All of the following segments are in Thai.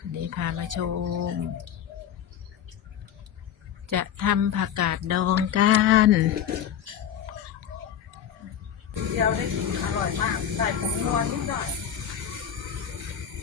วันนี้พามาชม จะทำผักกาดดองกันเดียวได้กินอร่อยมาก ใส่ผงนัวนิดหน่อย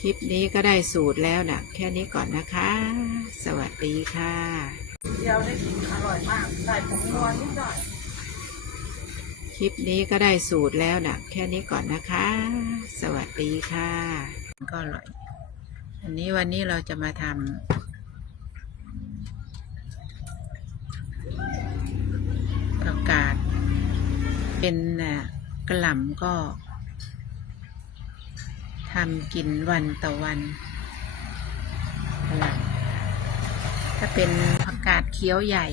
คลิปนี้ก็ได้สูตรแล้วนะแค่นี้ก่อนนะคะ สวัสดีค่ะเดียวได้กินอร่อยมาก ใส่ผงนัวนิดหน่อย คลิปนี้ก็ได้สูตรแล้วนะแค่นี้ก่อนนะคะ สวัสดีค่ะ ก็อร่อย อันนี้วันนี้เราจะมาทำประกาศ เป็นกระหล่ำก็ทำกินวันต่อวันกระหล่ำถ้าเป็นผักกาดเคี้ยวใหญ่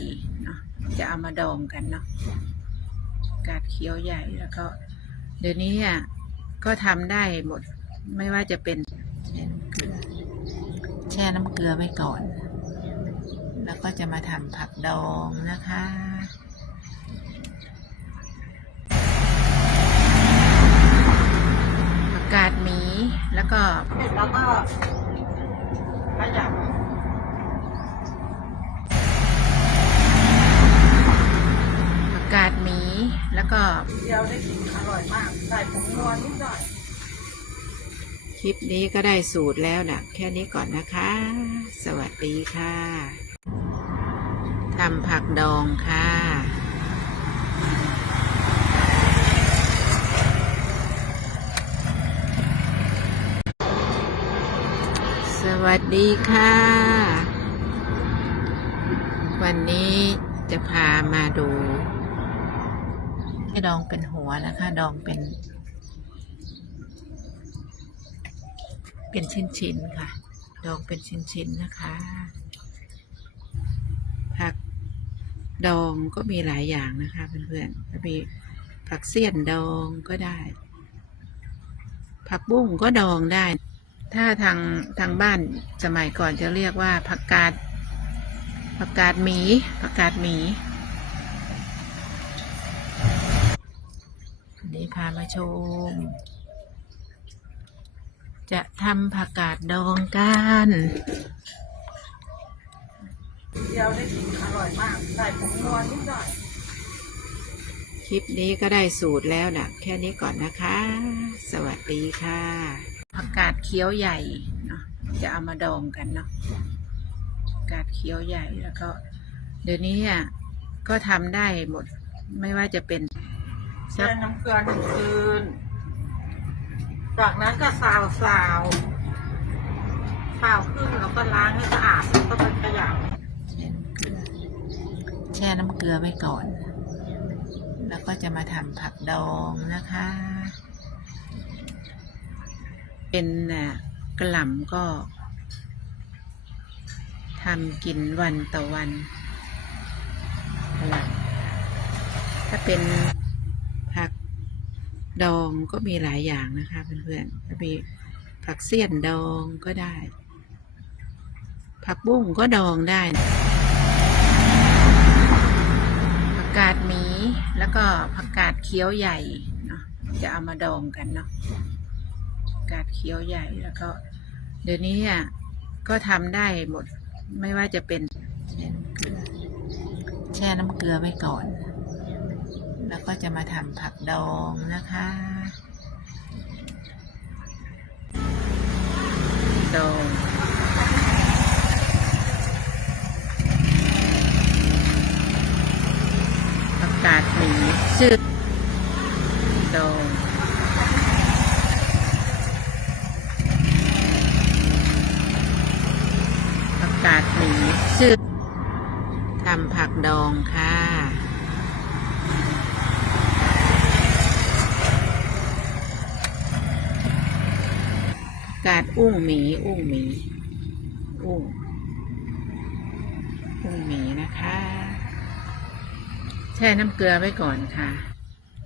เนาะจะเอามาดองกันเนาะกาดเคี้ยวใหญ่แล้วก็ เดี๋ยวนี้อะก็ทำได้หมดไม่ว่าจะเป็น ช่น้ำเกลือไว้ก่อน แล้วก็จะมาทำผักดองนะคะผักกาดหมีแล้วก็เสร็จแล้วก็ขยำผักกาดหมีแล้วก็เดียวได้กินอร่อยมาก ใส่ผงนัวนิดหน่อย คลิปนี้ก็ได้สูตรแล้วนะแค่นี้ก่อนนะคะ สวัสดีค่ะทำผักดองค่ะ สวัสดีค่ะ วันนี้จะพามาดูให้ดองเป็นหัวนะคะ ดองเป็น เป็นชิ้นๆค่ะ ดองเป็นชิ้นๆนะคะ ผักดองก็มีหลายอย่างนะคะเพื่อนๆมีผักเสี้ยนดองก็ได้ ผักบุ้งก็ดองได้ ถ้าทางทางบ้านสมัยก่อนจะเรียกว่าผักกาดผักกาดหมีผักกาดหมีวันนี้พามาชม จะทำผักกาดดองกัน เดียวได้กินอร่อยมาก ใส่ผงนัวนิดหน่อย คลิปนี้ก็ได้สูตรแล้วนะแค่นี้ก่อนนะคะ สวัสดีค่ะ ผักกาดเคี้ยวใหญ่เนาะจะเอามาดองกันเนาะผักกาดเคี้ยวใหญ่แล้วก็ เดี๋ยวนี้อะก็ทำได้หมด ไม่ว่าจะเป็นแช่น้ำเกลือหนึ่งคืน จากนั้นก็ซาวซาวซาวครึ่งแล้วก็ล้างให้สะอาดแล้วก็ไปขยำแช่น้ำเกลือไว้ก่อน แล้วก็จะมาทำผักดองนะคะ เป็นน่ะกระหล่ำก็ทำกินวันต่อวันกระหล่ำถ้าเป็น ดองก็มีหลายอย่างนะคะเพื่อนๆมีผักเสี้ยนดองก็ได้ ผักบุ้งก็ดองได้ผักกาดหมีแล้วก็ผักกาดเคี้ยวใหญ่เนาะจะเอามาดองกันเนาะกาดเคี้ยวใหญ่แล้วก็ เดี๋ยวนี้อะก็ทำได้หมดไม่ว่าจะเป็นแช่น้ำเกลือแช่น้ำเกลือไว้ก่อน แล้วก็จะมาทำผักดองนะคะ ดองผักกาดหมีชื่อดองผักกาดหมีชื่อทำผักดองค่ะ กาดอุ้งหมี อุ้งหมี อุ้งอุ้งหมีนะคะ แช่น้ำเกลือไว้ก่อนค่ะ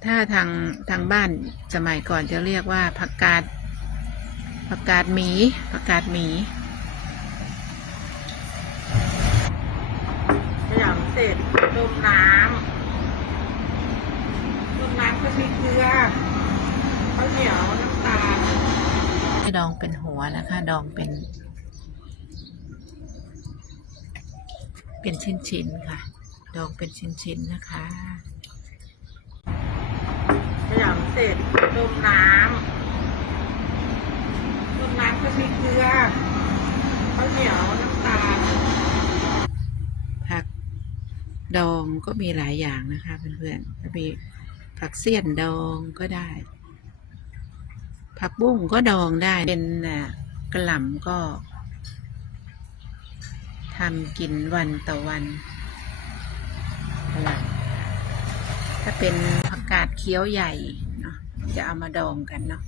ถ้าทางทางบ้านสมัยก่อนจะเรียกว่าผักกาดผักกาดหมีผักกาดหมีขยำเสร็จต้มน้ำต้มน้ำก็มีเกลือข้าวเหนียวน้ำตาล ดองเป็นหัวนะคะ ดองเป็น เป็นชิ้นๆค่ะ ดองเป็นชิ้นๆนะคะขยำเสร็จต้มน้ำต้มน้ำก็มีเกลือข้าวเหนียวน้ำตาลผักดองก็มีหลายอย่างนะคะเพื่อนๆมีผักเสี้ยนดองก็ได้ ผักบุ้งก็ดองได้เป็นกระหล่ำก็ทำกินวันต่อวันกระหล่ำถ้าเป็นผักกาดเคี้ยวใหญ่เนาะจะเอามาดองกันเนาะ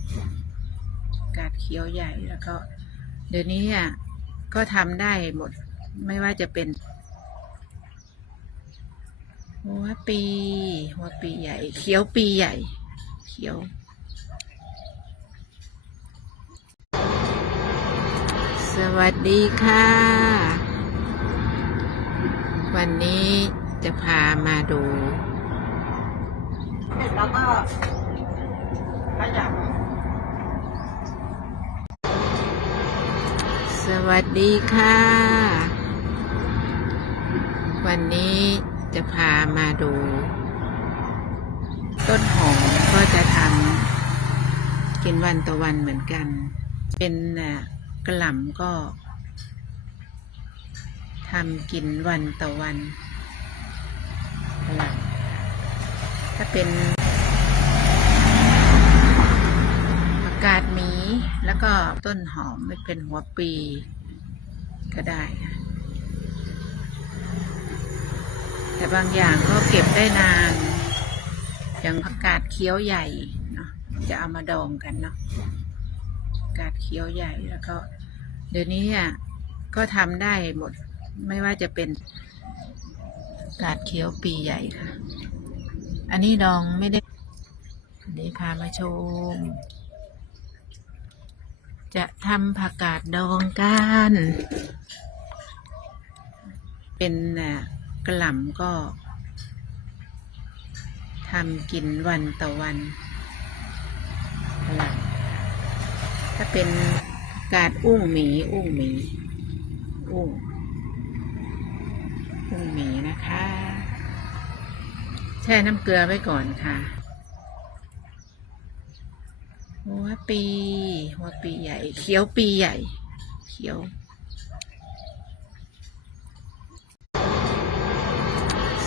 กกาดเคี้ยวใหญ่แล้วก็ เดี๋ยวนี้อะก็ทำได้หมดไม่ว่าจะเป็นหัวปี หัวปีใหญ่ เขียวปีใหญ่ เขียว สวัสดีค่ะ วันนี้จะพามาดูเสร็จแล้วก็ขยสวัสดีค่ะ วันนี้จะพามาดู ต้นหอมก็จะทำกินวันต่อวันเหมือนกัน เป็นน่ะ กระหล่ำก็ทำกินวันต่อวันกระหล่ำถ้าเป็นผักกาดหมีแล้วก็ต้นหอมไม่เป็นหัวปีก็ได้ค่ะแต่บางอย่างก็เก็บได้นาน อย่างผักกาดเคี้ยวใหญ่เนาะจะเอามาดองกันเนาะ กาดเคี้ยวใหญ่แล้วก็ เดี๋ยวนี้อะก็ทำได้หมดไม่ว่าจะเป็นกาดเคี้ยวปีใหญ่ค่ะ อันนี้ดองไม่ได้อันนี้พามาชม จะทำผักกาดดองกัน เป็นน่ะกล่ำก็ทำกินวันต่อวันกระหล่ำ ถ้าเป็นกาดอุ้งหมีอุ้งหมีอุ้งอุ้งหมีนะคะ แช่น้ำเกลือไว้ก่อนค่ะหัวปี หัวปีใหญ่ เขียวปีใหญ่ เขียว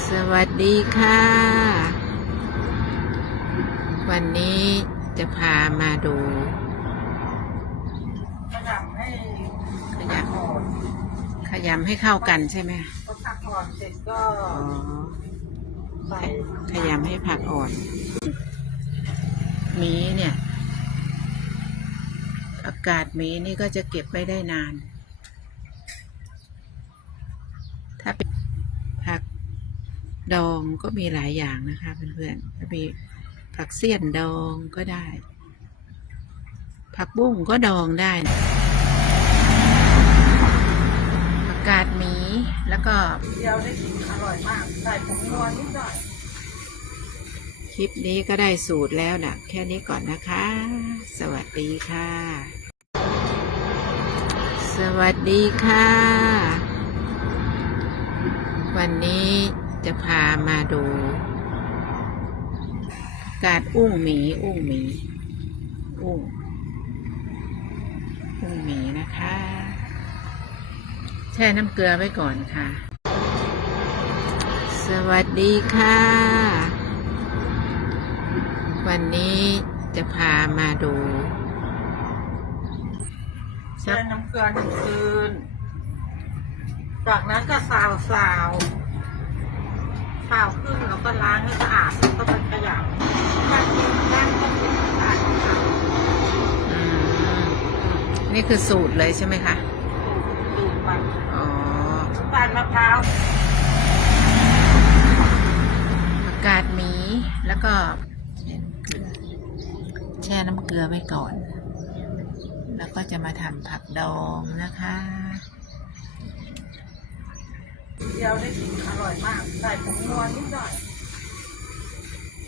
สวัสดีค่ะ วันนี้จะพามาดูำขยำให้ ขย อ่อนำขยำให้เข้ากันใช่ไหมพอผักอ่อนเสร็จก็อ๋อใส่ขยำให้ผักอ่อน มีเนี่ย อากาศมีนี่ก็จะเก็บไว้ได้นาน ถ้าเป็นผักดองก็มีหลายอย่างนะคะเพื่อนๆมีผักเสี้ยนดองก็ได้ ผักบุ้งก็ดองได้นะผักกาดหมี แล้วก็เดียวได้กินอร่อยมากใส่ผงนัวนิดหน่อย คลิปนี้ก็ได้สูตรแล้วนะแค่นี้ก่อนนะคะ สวัสดีค่ะ สวัสดีค่ะ วันนี้จะพามาดู การอุ้งหมี อุ้งหมี อุ้ง อุ้งหมีนะคะแช่น้ำเกลือไว้ก่อนค่ะ สวัสดีค่ะ วันนี้จะพามาดูแช่น้ำเกลือหนึ่งคืน จากนั้นก็ซาวซาวซาวขึ้นแล้วก็ล้างให้สะอาดแล้วก็ไปขยำถ้ากินนั่งก็กินสะอาดค่ะอืมนี่คือสูตรเลยใช่ไหมคะ ดูมัน อ๋อ น้ำตาล มะพร้าวผักกาดหมีแล้วก็แช่น้ำเกลือไว้ก่อน แล้วก็จะมาทำผักดองนะคะเดียวได้กินอร่อยมากใส่ผงนัวนิดหน่อย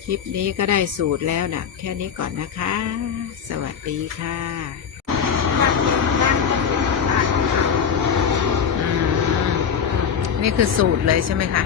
คลิปนี้ก็ได้สูตรแล้วนะแค่นี้ก่อนนะคะ สวัสดีค่ะ ถ้ากิ นี่คือสูตรเลยใช่ไหมคะ